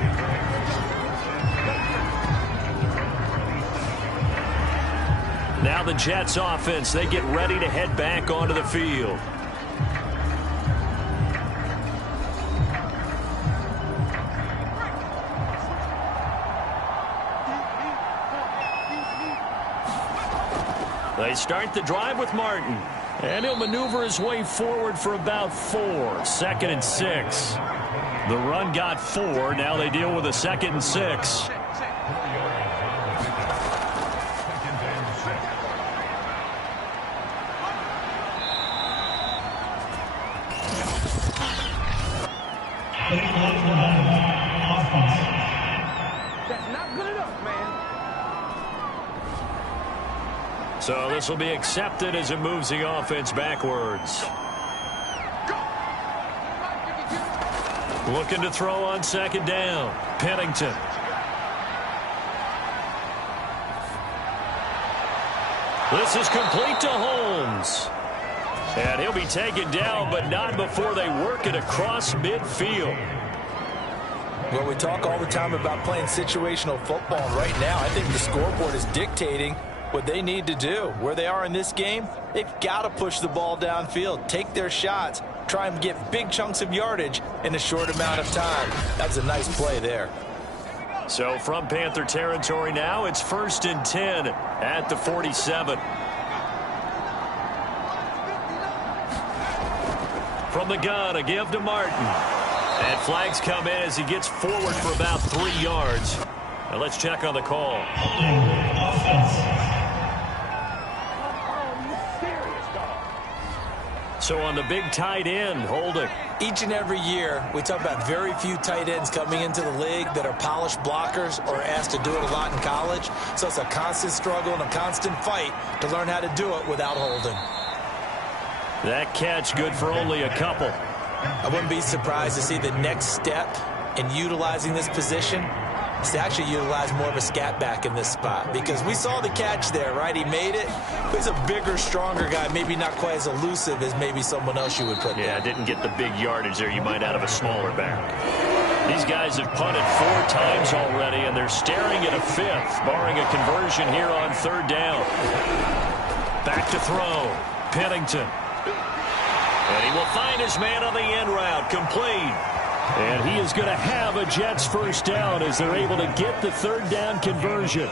Now the Jets offense, they get ready to head back onto the field. They start the drive with Martin. And he'll maneuver his way forward for about 4. 2nd and 6. The run got 4. Now they deal with a 2nd and 6. So this will be accepted as it moves the offense backwards. Looking to throw on 2nd down. Pennington. This is complete to Holmes. And he'll be taken down, but not before they work it across midfield. Well, we talk all the time about playing situational football. And right now, I think the scoreboard is dictating what they need to do. Where they are in this game, they've got to push the ball downfield, take their shots, try and get big chunks of yardage in a short amount of time. That was a nice play there. So from Panther territory now, it's 1st and 10 at the 47. From the gun, a give to Martin. And flags come in as he gets forward for about 3 yards. Now let's check on the call. So on the big tight end, holding. Each and every year, we talk about very few tight ends coming into the league that are polished blockers or asked to do it a lot in college. So it's a constant struggle and a constant fight to learn how to do it without holding. That catch good for only a couple. I wouldn't be surprised to see the next step in utilizing this position is to actually utilize more of a scat back in this spot, because we saw the catch there, right? He made it. He's a bigger, stronger guy, maybe not quite as elusive as maybe someone else you would put there. Yeah, didn't get the big yardage there you might out of a smaller back. These guys have punted 4 times already, and they're staring at a 5th, barring a conversion here on 3rd down. Back to throw. Pennington. And he will find his man on the end route, complete. And he is going to have a Jets 1st down as they're able to get the 3rd down conversion.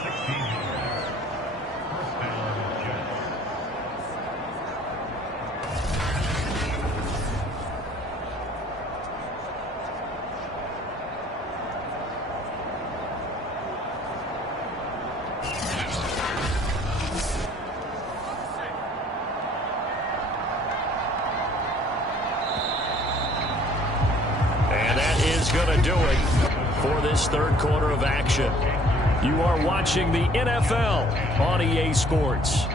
Going to do it for this 3rd quarter of action. You are watching the NFL on EA Sports.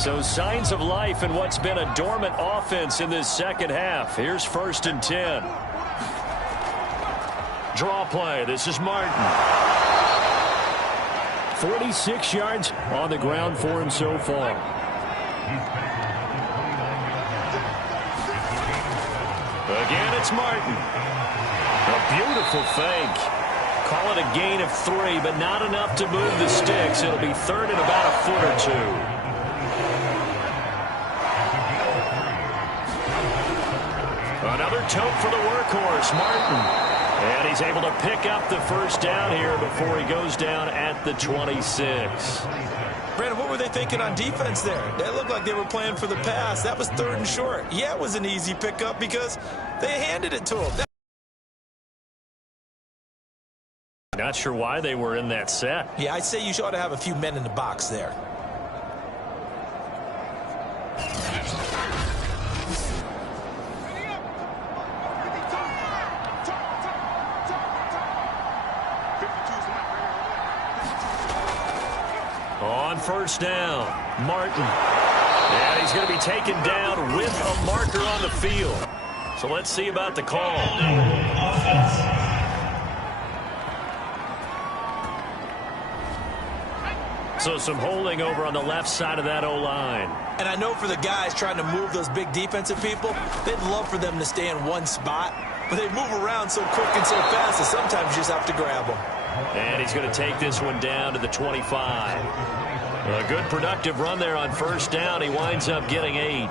So signs of life in what's been a dormant offense in this 2nd half. Here's 1st and 10. Draw play. This is Martin. 46 yards on the ground for him so far. Again, it's Martin. A beautiful fake. Call it a gain of 3, but not enough to move the sticks. It'll be 3rd and about a foot or 2. Another tote for the workhorse, Martin. And he's able to pick up the 1st down here before he goes down at the 26. Brandon, what were they thinking on defense there? They looked like they were playing for the pass. That was 3rd and short. Yeah, it was an easy pickup because they handed it to him. Not sure why they were in that set. Yeah, I'd say you ought to have a few men in the box there. On 1st down, Martin. And he's going to be taken down with a marker on the field. So let's see about the call. So some holding over on the left side of that O-line. And I know for the guys trying to move those big defensive people, they'd love for them to stay in one spot, but they move around so quick and so fast that sometimes you just have to grab them. And he's going to take this one down to the 25. A good productive run there on first down. He winds up getting 8.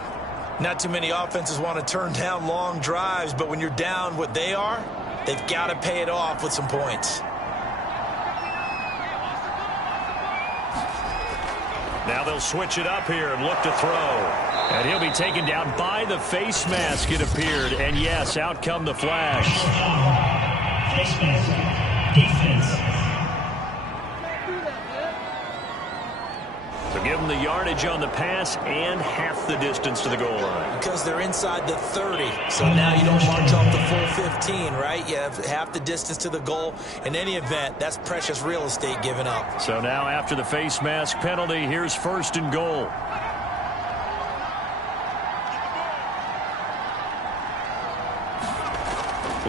Not too many offenses want to turn down long drives, but when you're down what they are, they've got to pay it off with some points. Now they'll switch it up here and look to throw. And he'll be taken down by the face mask, it appeared. And yes, out come the flags. Face mask, defense. So give them the yardage on the pass and half the distance to the goal line. Because they're inside the 30. So now you don't march off the full 15, right? You have half the distance to the goal. In any event, that's precious real estate given up. So now after the face mask penalty, here's first and goal.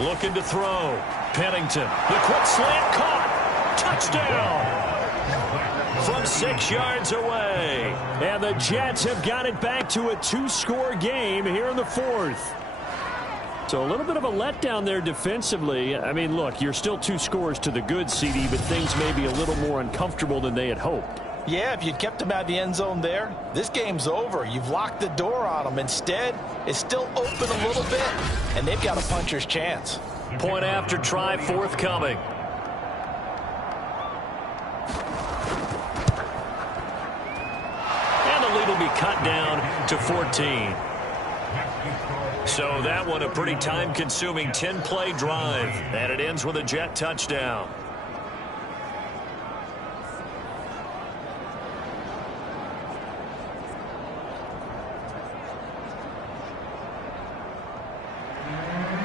Looking to throw. Pennington. The quick slant caught. Touchdown. From 6 yards away. And the Jets have got it back to a 2-score game here in the 4th. So a little bit of a letdown there defensively. I mean, look, you're still 2 scores to the good, CD, but things may be a little more uncomfortable than they had hoped. Yeah, if you'd kept them out of the end zone there, this game's over. You've locked the door on them. Instead, it's still open a little bit, and they've got a puncher's chance. Point after try forthcoming. And the lead will be cut down to 14. So that one a pretty time-consuming 10-play drive. And it ends with a Jet touchdown.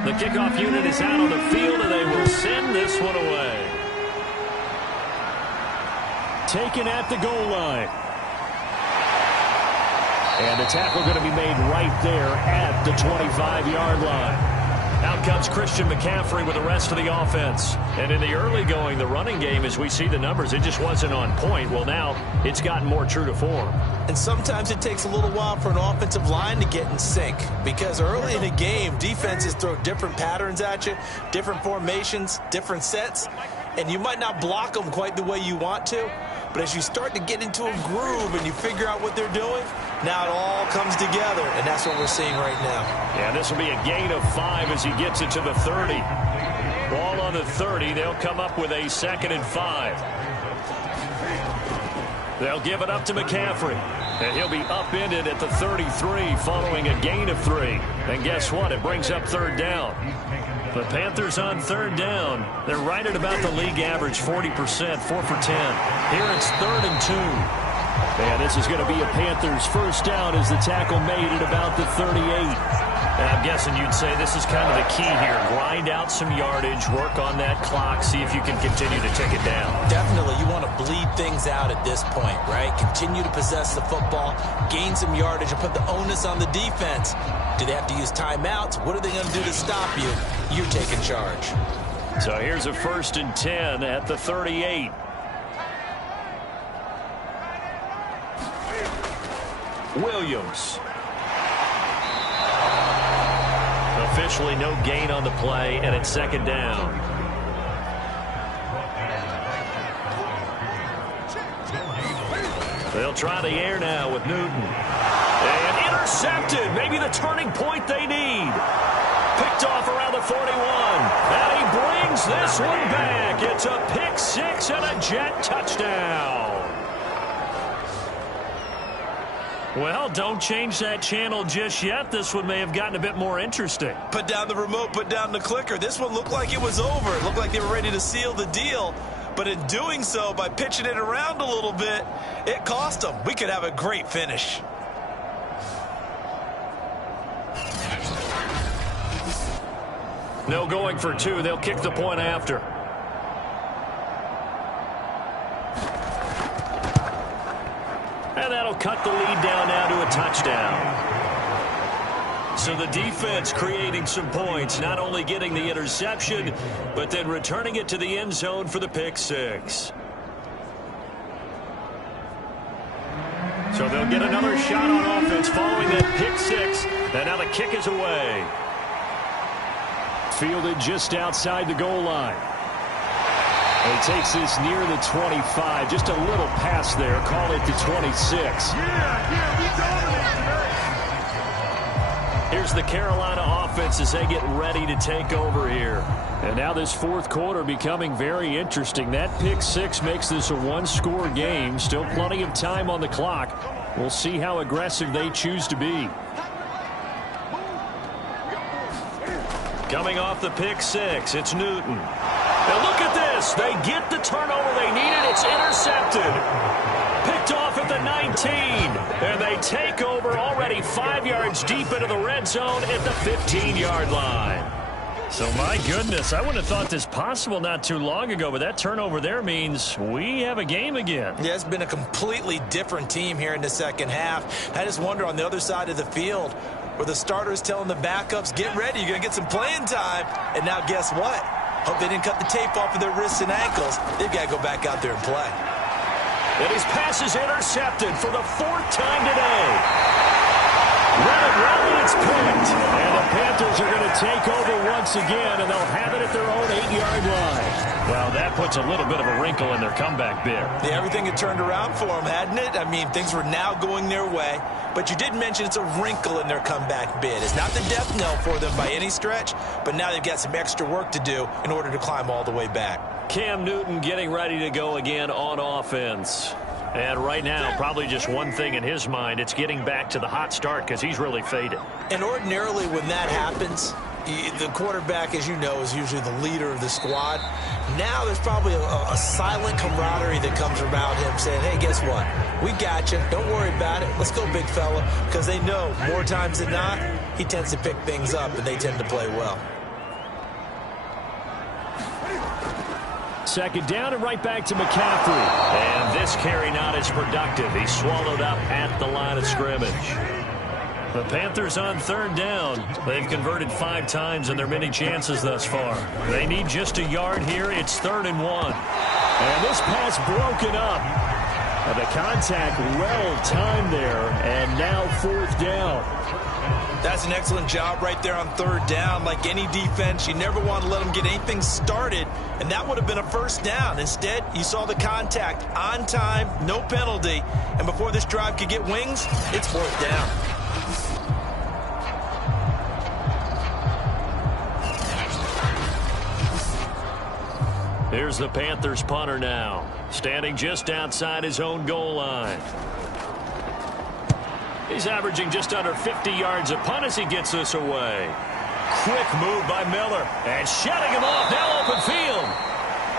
The kickoff unit is out on the field, and they will send this one away. Taken at the goal line. And the tackle going to be made right there at the 25-yard line. Out comes Christian McCaffrey with the rest of the offense. And in the early going, the running game, as we see the numbers, it just wasn't on point. Well, now it's gotten more true to form. And sometimes it takes a little while for an offensive line to get in sync, because early in a game, defenses throw different patterns at you, different formations, different sets, and you might not block them quite the way you want to. But as you start to get into a groove and you figure out what they're doing, now it all comes together, and that's what we're seeing right now. Yeah, this will be a gain of 5 as he gets it to the 30. Ball on the 30. They'll come up with a 2nd and 5. They'll give it up to McCaffrey. And he'll be upended at the 33 following a gain of 3. And guess what? It brings up 3rd down. The Panthers on 3rd down. They're right at about the league average, 40%, 4 for 10. Here it's 3rd and 2. And this is going to be a Panthers first down as the tackle made at about the 38. And I'm guessing you'd say this is kind of the key here. Grind out some yardage, work on that clock, see if you can continue to tick it down. Definitely. You want to bleed things out at this point, right? Continue to possess the football, gain some yardage, and put the onus on the defense. Do they have to use timeouts? What are they going to do to stop you? You're taking charge. So here's a 1st and 10 at the 38. Williams. Officially no gain on the play, and it's 2nd down. They'll try the air now with Newton. And intercepted. Maybe the turning point they need. Picked off around the 41. And he brings this one back. It's a pick 6 and a Jet touchdown. Well, don't change that channel just yet. This one may have gotten a bit more interesting. Put down the remote, put down the clicker. This one looked like it was over. It looked like they were ready to seal the deal. But in doing so, by pitching it around a little bit, it cost them. We could have a great finish. No going for 2. They'll kick the point after. And that'll cut the lead down now to a touchdown. So the defense creating some points, not only getting the interception, but then returning it to the end zone for the pick 6. So they'll get another shot on offense following that pick six. And now the kick is away. Fielded just outside the goal line. And he takes this near the 25. Just a little pass there. Call it the 26. Here's the Carolina offense as they get ready to take over here. And now this fourth quarter becoming very interesting. That pick six makes this a one-score game. Still plenty of time on the clock. We'll see how aggressive they choose to be. Coming off the pick six, it's Newton. Now look at this. They get the turnover they needed. It's intercepted. Picked off at the 19. And they take over already 5 yards deep into the red zone at the 15-yard line. So, my goodness, I wouldn't have thought this possible not too long ago, but that turnover there means we have a game again. Yeah, it's been a completely different team here in the second half. I just wonder on the other side of the field where the starters telling the backups, get ready, you're going to get some playing time. And now guess what? Hope they didn't cut the tape off of their wrists and ankles. They've got to go back out there and play. And his pass is intercepted for the 4th time today. Well, it's picked. And the Panthers are going to take over once again, and they'll have it at their own 8-yard line. Well, that puts a little bit of a wrinkle in their comeback bid. Yeah, everything had turned around for them, hadn't it? I mean, things were now going their way. But you did mention it's a wrinkle in their comeback bid. It's not the death knell for them by any stretch, but now they've got some extra work to do in order to climb all the way back. Cam Newton getting ready to go again on offense. And right now, probably just one thing in his mind, it's getting back to the hot start because he's really faded. And ordinarily when that happens, the quarterback, as you know, is usually the leader of the squad. Now there's probably a silent camaraderie that comes around him saying, hey, guess what? We got you. Don't worry about it. Let's go, big fella. Because they know more times than not, he tends to pick things up, and they tend to play well. Second down and right back to McCaffrey. And this carry not as productive. He's swallowed up at the line of scrimmage. The Panthers on third down. They've converted 5 times in their many chances thus far. They need just a yard here. It's 3rd and 1. And this pass broken up. And the contact well timed there. And now 4th down. That's an excellent job right there on 3rd down. Like any defense, you never want to let them get anything started, and that would have been a 1st down. Instead, you saw the contact on time, no penalty, and before this drive could get wings, it's 4th down. Here's the Panthers punter now, standing just outside his own goal line. He's averaging just under 50 yards a punt as he gets this away. Quick move by Miller. And shutting him off. Now open field.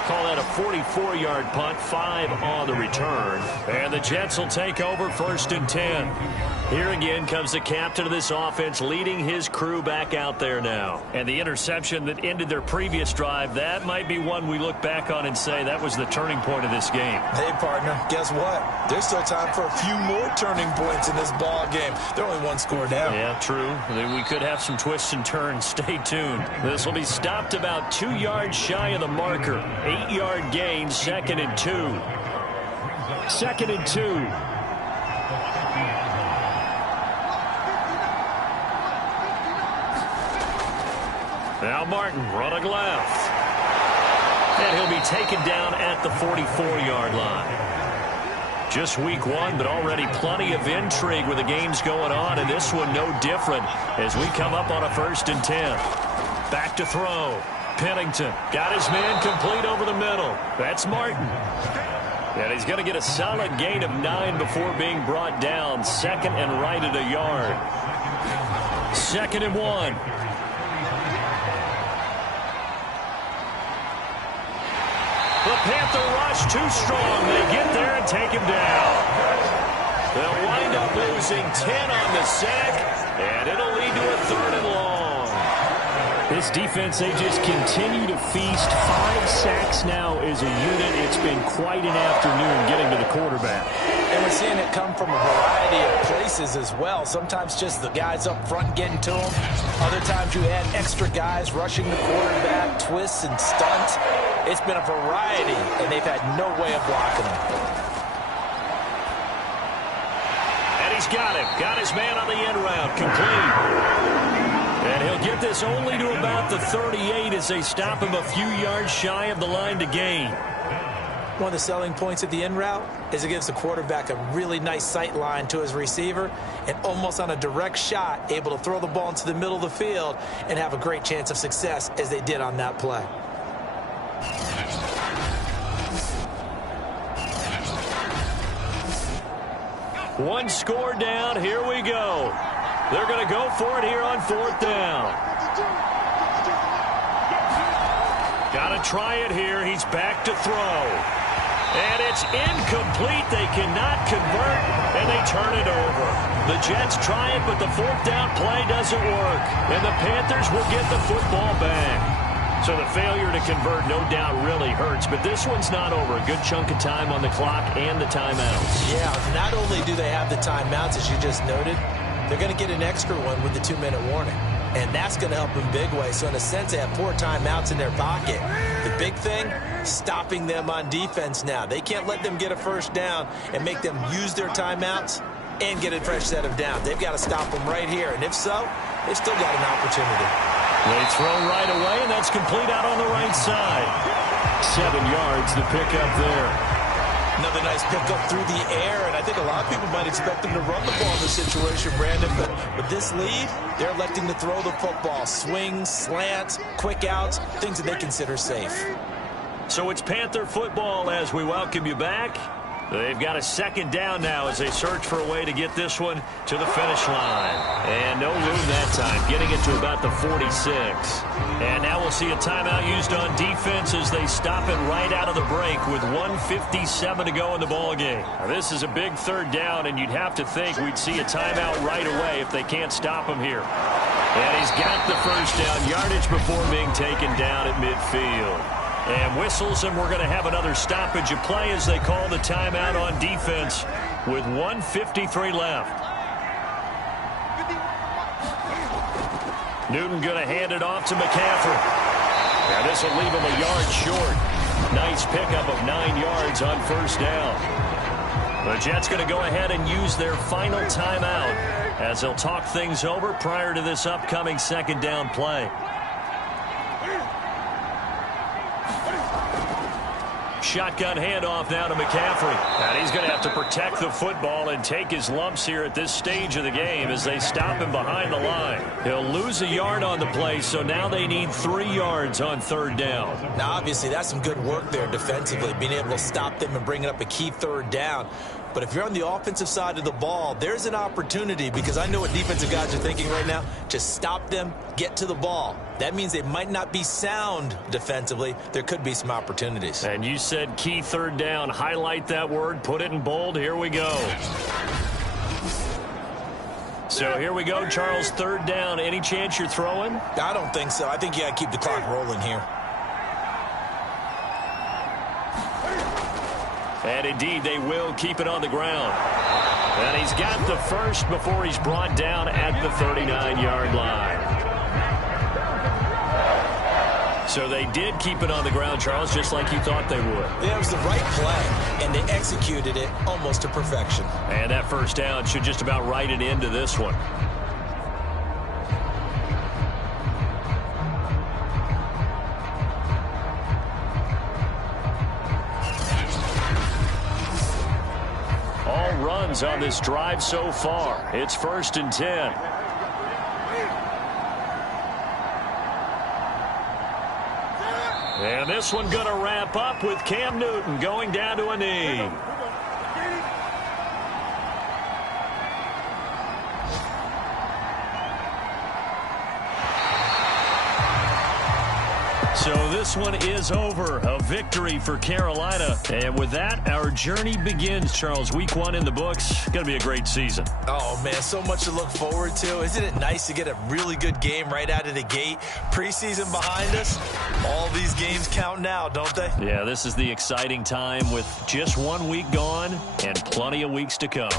Call that a 44-yard punt. 5 on the return. And the Jets will take over 1st and 10. Here again comes the captain of this offense leading his crew back out there now. And the interception that ended their previous drive, that might be one we look back on and say that was the turning point of this game. Hey, partner, guess what? There's still time for a few more turning points in this ball game. They're only 1 score down. Yeah, true. We could have some twists and turns. Stay tuned. This will be stopped about 2 yards shy of the marker. 8-yard gain, 2nd and 2. 2nd and 2. Now Martin running left. And he'll be taken down at the 44-yard line. Just week 1, but already plenty of intrigue with the games going on, and this one no different as we come up on a 1st and 10. Back to throw. Pennington got his man complete over the middle. That's Martin. And he's going to get a solid gain of 9 before being brought down. 2nd and right at a yard. 2nd and 1. The Panther rush too strong. They get there and take him down. They'll wind up losing 10 on the sack, and it'll lead to a 3rd and long. This defense, they just continue to feast. 5 sacks now as a unit. It's been quite an afternoon getting to the quarterback. And we're seeing it come from a variety of places as well. Sometimes just the guys up front getting to them. Other times you add extra guys rushing the quarterback, twists and stunts. It's been a variety, and they've had no way of blocking them. he's got him. Got his man on the end route. Complete. And he'll get this only to about the 38 as they stop him a few yards shy of the line to gain. One of the selling points of the in route is it gives the quarterback a really nice sight line to his receiver and almost on a direct shot able to throw the ball into the middle of the field and have a great chance of success as they did on that play. One score down. Here we go. They're going to go for it here on 4th down. Got to try it here. He's back to throw. And it's incomplete. They cannot convert, and they turn it over. The Jets try it, but the 4th down play doesn't work. And the Panthers will get the football back. So the failure to convert, no doubt, really hurts. But this one's not over. A good chunk of time on the clock and the timeouts. Yeah, not only do they have the timeouts, as you just noted, they're going to get an extra one with the 2-minute warning. And that's going to help in big way. So in a sense, they have 4 timeouts in their pocket. The big thing, stopping them on defense now. They can't let them get a first down and make them use their timeouts and get a fresh set of downs. They've got to stop them right here. And if so, they've still got an opportunity. They throw right away, and that's complete out on the right side. 7 yards, the pickup there. Another nice pickup through the air, and I think a lot of people might expect them to run the ball in this situation, Brandon, but with this lead, they're electing to throw the football. Swings, slants, quick outs, things that they consider safe. So it's Panther football as we welcome you back. They've got a 2nd down now as they search for a way to get this one to the finish line. And no room that time, getting it to about the 46. And now we'll see a timeout used on defense as they stop it right out of the break with 1:57 to go in the ballgame. Now, this is a big 3rd down, and you'd have to think we'd see a timeout right away if they can't stop him here. And he's got the first down, yardage before being taken down at midfield. And whistles, and we're going to have another stoppage of play as they call the timeout on defense with 1:53 left. Newton going to hand it off to McCaffrey. Now this will leave him a yard short. Nice pickup of 9 yards on 1st down. The Jets going to go ahead and use their final timeout as they'll talk things over prior to this upcoming 2nd down play. Shotgun handoff now to McCaffrey. And he's going to have to protect the football and take his lumps here at this stage of the game as they stop him behind the line. He'll lose a yard on the play, so now they need 3 yards on 3rd down. Now, obviously, that's some good work there defensively, being able to stop them and bring up a key 3rd down. But if you're on the offensive side of the ball, there's an opportunity, because I know what defensive guys are thinking right now. Just stop them, get to the ball. That means they might not be sound defensively. There could be some opportunities. And you said key 3rd down. Highlight that word. Put it in bold. Here we go. So here we go, Charles. 3rd down. Any chance you're throwing? I don't think so. I think you got to keep the clock rolling here. And indeed, they will keep it on the ground. And he's got the first before he's brought down at the 39-yard line. So they did keep it on the ground, Charles, just like you thought they would. Yeah, it was the right play, and they executed it almost to perfection. And that 1st down should just about write it into this one. Runs on this drive so far. It's 1st and 10. And this one going to wrap up with Cam Newton going down to a knee. So this one is over. A victory for Carolina. And with that, our journey begins, Charles. Week 1 in the books. Going to be a great season. Oh, man, so much to look forward to. Isn't it nice to get a really good game right out of the gate? Preseason behind us. All these games count now, don't they? Yeah, this is the exciting time with just 1 week gone and plenty of weeks to come.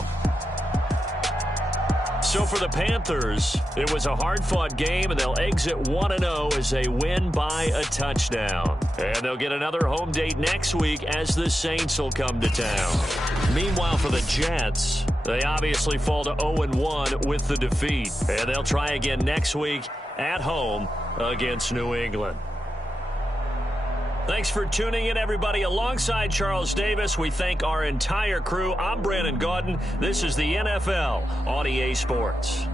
So for the Panthers, it was a hard-fought game, and they'll exit 1-0 as they win by a touchdown. And they'll get another home date next week as the Saints will come to town. Meanwhile, for the Jets, They obviously fall to 0-1 with the defeat, and they'll try again next week at home against New England. Thanks for tuning in, everybody. Alongside Charles Davis, we thank our entire crew. I'm Brandon Gaudin. This is the NFL on EA Sports.